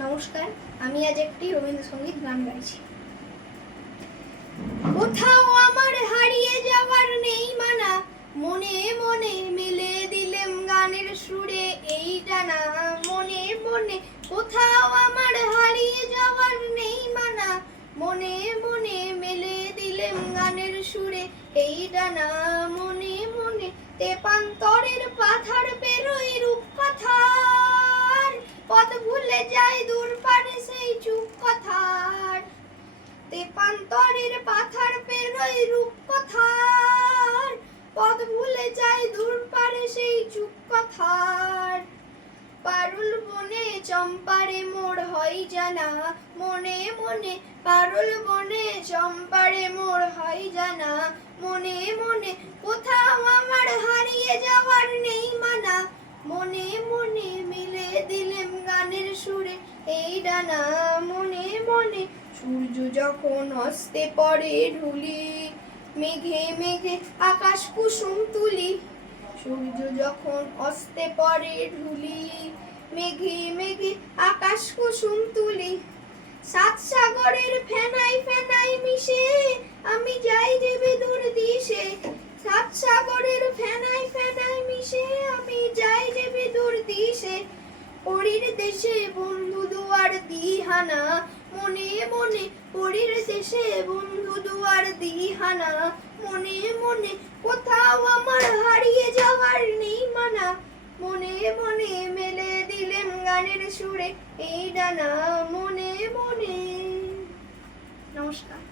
নমস্কার, আমি আজ একটি রবীন্দ্রসঙ্গীত গান গাইছি। কোথাও আমার হারিয়ে যাওয়ার নেই মানা, মনে মনে মিলে দিলেম গানের সুরে এই ডানা। মনে মনে কোথাও আমার হারিয়ে যাওয়ার নেই মানা, মনে মনে মেলে দিলেম গানের সুরে এই ডানা। মনে মনে তেপান্তরের পাথার পেরোই রূপকথার, পথ ভুলে যাই দূর পারে সেই চুপ কথার। তেপান্তরের পাথার পেরোই রূপকথার, পথ ভুলে যাই দূর পারে সেই চুপ কথার। পারুল বনে চম্পারে মোর হয় জানা, মনে মনে পারুল বনে চম্পারে মোর হয় জানা। মনে মনে কোথাও আমার হারিয়ে যাওয়ার নেই মানা, মনে মনে মিলে দিলেম গানের সুরে এই ডানা। মনে মনে সূর্য যখন অস্তে পড়ে ঢুলি, মেঘে মেঘে আকাশ কুসুম তুলি। সূর্য যখন অস্তে পড়ে ঢুলি, মেঘে মেঘে আকাশ কুসুম তুলি। সাত সাগরের ফেনাই ফেনাই মিশে আমি যাই দেবে দূর দিশে। সাত সাগরের ফেনাই ফেনাই মিশে আমি যাই দেবে দূর দিশে। পরীর দেশে বন্ধু দুয়ার দিহানা, মনে মনে পরীর দেশে বন্ধু দুয়ার দিহানা। মনে মনে কোথাও আমার হারিয়ে যাওয়ার নেই মানা, মনে মনে মেলে দিলেম গানের সুরে এই ডানা। মনে মনে। নমস্কার।